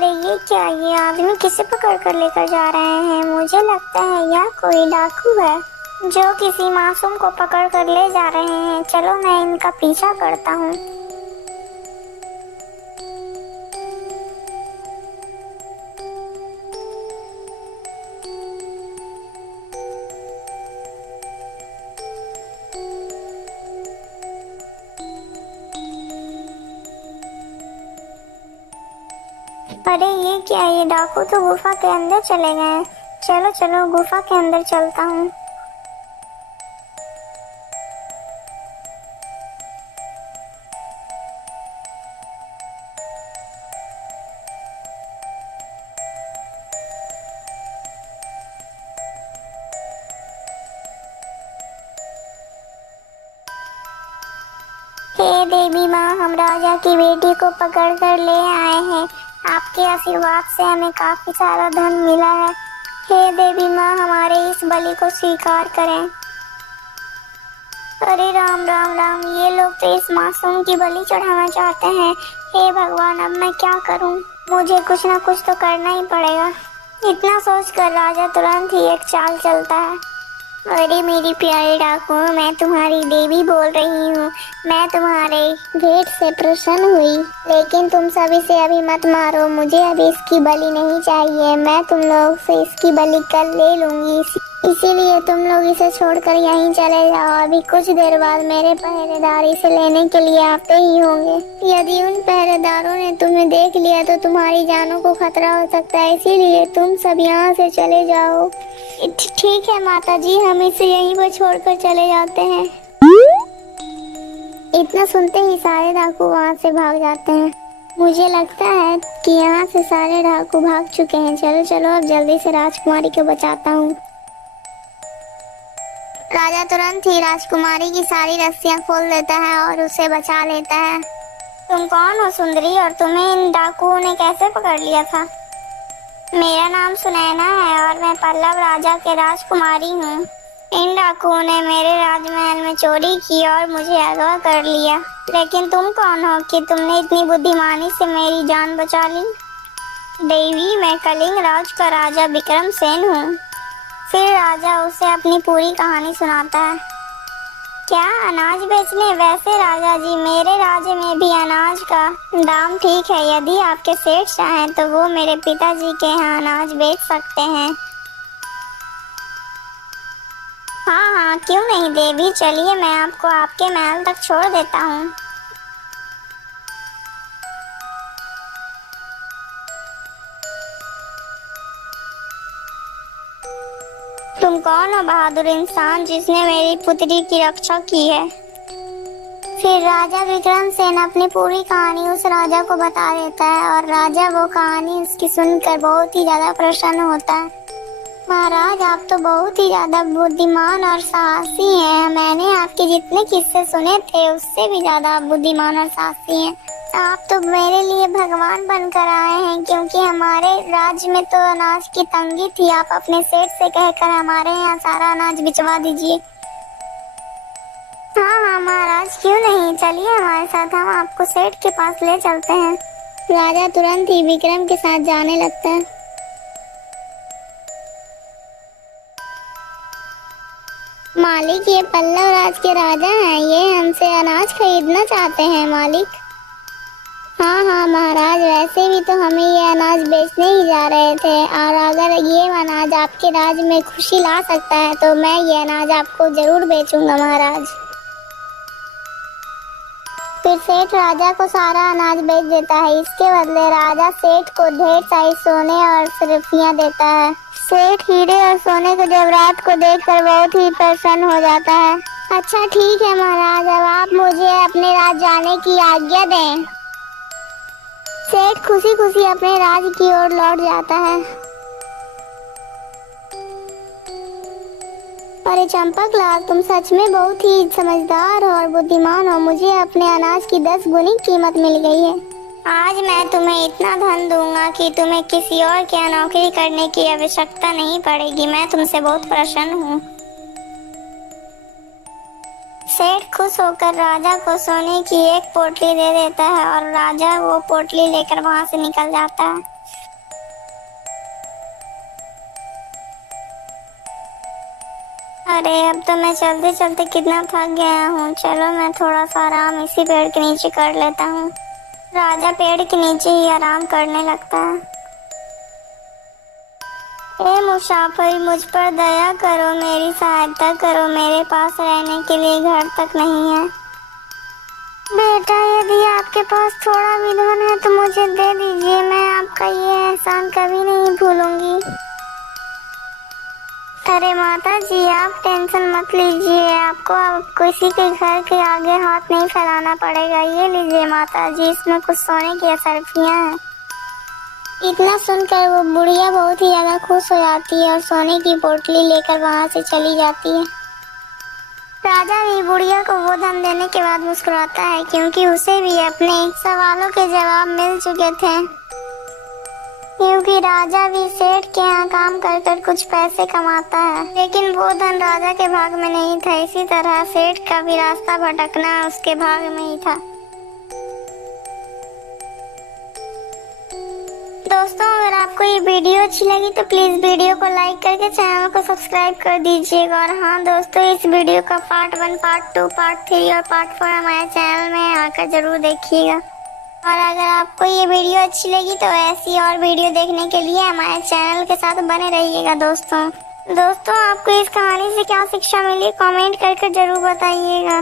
अरे ये क्या, ये आदमी किसे पकड़ कर लेकर जा रहे हैं? मुझे लगता है यह कोई डाकू है जो किसी मासूम को पकड़ कर ले जा रहे हैं। चलो मैं इनका पीछा करता हूँ। अरे ये क्या, ये डाकू तो गुफा के अंदर चले गए हैं। चलो चलो गुफा के अंदर चलता हूँ। हे देवी माँ, हम राजा की बेटी को पकड़ कर ले आए हैं। आपके आशीर्वाद से हमें काफी सारा धन मिला है। हे देवी माँ, हमारे इस बलि को स्वीकार करें। अरे राम राम राम, ये लोग तो इस मासूम की बलि चढ़ाना चाहते हैं। हे भगवान, अब मैं क्या करूं? मुझे कुछ ना कुछ तो करना ही पड़ेगा। इतना सोचकर राजा तुरंत ही एक चाल चलता है। अरे मेरी प्यारी डाकू, मैं तुम्हारी देवी बोल रही हूँ। मैं तुम्हारे भेंट से प्रसन्न हुई, लेकिन तुम सब इसे अभी मत मारो। मुझे अभी इसकी बलि नहीं चाहिए। मैं तुम लोग से इसकी बलि कल ले लूंगी, इसीलिए तुम लोग इसे छोड़कर यहीं चले जाओ। अभी कुछ देर बाद मेरे पहरेदार इसे लेने के लिए आते ही होंगे। यदि उन पहरेदारों ने तुम्हें देख लिया तो तुम्हारी जानों को खतरा हो सकता है, इसीलिए तुम सब यहाँ से चले जाओ। ठीक है माता जी, हम इसे यहीं पर छोड़कर चले जाते हैं। इतना सुनते ही सारे डाकू वहाँ से भाग जाते हैं। मुझे लगता है कि यहाँ से सारे डाकू भाग चुके हैं। चलो चलो अब जल्दी से राजकुमारी को बचाता हूँ। राजा तुरंत ही राजकुमारी की सारी रस्सियां खोल देता है और उसे बचा लेता है। तुम कौन हो सुंदरी, और तुम्हें इन डाकुओं ने कैसे पकड़ लिया था? मेरा नाम सुनैना है और मैं पल्लव राजा के राजकुमारी हूँ। इन डाकुओं ने मेरे राजमहल में चोरी की और मुझे अगवा कर लिया। लेकिन तुम कौन हो कि तुमने इतनी बुद्धिमानी से मेरी जान बचा ली? देवी, मैं कलिंग राज का राजा विक्रमसेन हूँ। फिर राजा उसे अपनी पूरी कहानी सुनाता है। क्या अनाज बेचने? वैसे राजा जी, मेरे राज्य में भी अनाज का दाम ठीक है। यदि आपके सेठ चाहें तो वो मेरे पिताजी के यहाँ अनाज बेच सकते हैं। हाँ हाँ, क्यों नहीं देवी, चलिए मैं आपको आपके महल तक छोड़ देता हूँ। तुम कौन हो बहादुर इंसान जिसने मेरी पुत्री की रक्षा की है? फिर राजा विक्रमसेन अपनी पूरी कहानी उस राजा को बता देता है और राजा वो कहानी उसकी सुनकर बहुत ही ज्यादा प्रसन्न होता है। महाराज, आप तो बहुत ही ज्यादा बुद्धिमान और साहसी हैं। मैंने आपके जितने किस्से सुने थे उससे भी ज्यादा आप बुद्धिमान और साहसी हैं। आप तो मेरे लिए भगवान बनकर आए हैं, क्योंकि हमारे राज्य में तो अनाज की तंगी थी। आप अपने सेठ से कहकर हमारे यहाँ सारा अनाज भिजवा दीजिए। हाँ हाँ महाराज, क्यों नहीं, चलिए हमारे साथ, हम आपको सेठ के पास ले चलते हैं। राजा तुरंत ही विक्रम के साथ जाने लगता है। मालिक, ये पल्लव राज के राजा हैं। ये हमसे अनाज खरीदना चाहते हैं मालिक। हाँ हाँ महाराज, वैसे भी तो हमें ये अनाज बेचने ही जा रहे थे, और अगर ये अनाज आपके राज्य में खुशी ला सकता है तो मैं ये अनाज आपको जरूर बेचूंगा महाराज। फिर सेठ राजा को सारा अनाज बेच देता है। इसके बदले राजा सेठ को ढेर सारी सोने और सुर्खियां देता है। सेठ हीरे और सोने के जेवरात को देखकर बहुत ही प्रसन्न हो जाता है। अच्छा ठीक है महाराज, अब आप मुझे अपने राज्य जाने की आज्ञा दें। सेठ खुशी खुशी अपने राज्य की ओर लौट जाता है। अरे चंपकलाल, तुम सच में बहुत ही समझदार और बुद्धिमान हो। मुझे अपने अनाज की 10 गुनी कीमत मिल गई है। आज मैं तुम्हें इतना धन दूंगा कि तुम्हें किसी और के यहाँ नौकरी करने की आवश्यकता नहीं पड़ेगी। मैं तुमसे बहुत प्रसन्न हूँ। सेठ खुश होकर राजा को सोने की एक पोटली दे देता है और राजा वो पोटली लेकर वहाँ से निकल जाता है। अरे अब तो मैं चलते चलते कितना थक गया हूँ। चलो मैं थोड़ा सा आराम इसी पेड़ के नीचे कर लेता हूँ। राजा पेड़ के नीचे ही आराम करने लगता है। ए मुसाफिर, मुझ पर दया करो, मेरी सहायता करो, मेरे पास रहने के लिए घर तक नहीं है। बेटा, यदि आपके पास थोड़ा भी धन है तो मुझे दे दीजिए, मैं आपका ये एहसान कभी नहीं भूलूंगी। अरे माता जी, आप टेंशन मत लीजिए, आपको अब किसी के घर के आगे हाथ नहीं फैलाना पड़ेगा। ये लीजिए माता जी, इसमें कुछ सोने की असरफियाँ हैं। इतना सुनकर वो बुढ़िया बहुत ही ज्यादा खुश हो जाती है और सोने की पोटली लेकर वहाँ से चली जाती है। राजा भी बुढ़िया को वो धन देने के बाद मुस्कुराता है, क्योंकि उसे भी अपने सवालों के जवाब मिल चुके थे। क्योंकि राजा भी सेठ के यहाँ काम कर कर कुछ पैसे कमाता है, लेकिन वो धन राजा के भाग में नहीं था। इसी तरह सेठ का भी रास्ता भटकना उसके भाग में ही था। दोस्तों, अगर आपको ये वीडियो अच्छी लगी तो प्लीज वीडियो को लाइक करके चैनल को सब्सक्राइब कर दीजिएगा। और हाँ दोस्तों, इस वीडियो का पार्ट 1, पार्ट 2, पार्ट 3 और पार्ट 4 हमारे चैनल में आकर जरूर देखिएगा। और अगर आपको ये वीडियो अच्छी लगी तो ऐसी और वीडियो देखने के लिए हमारे चैनल के साथ बने रहिएगा। दोस्तों, आपको इस कहानी से क्या शिक्षा मिली, कमेंट करके जरूर बताइएगा।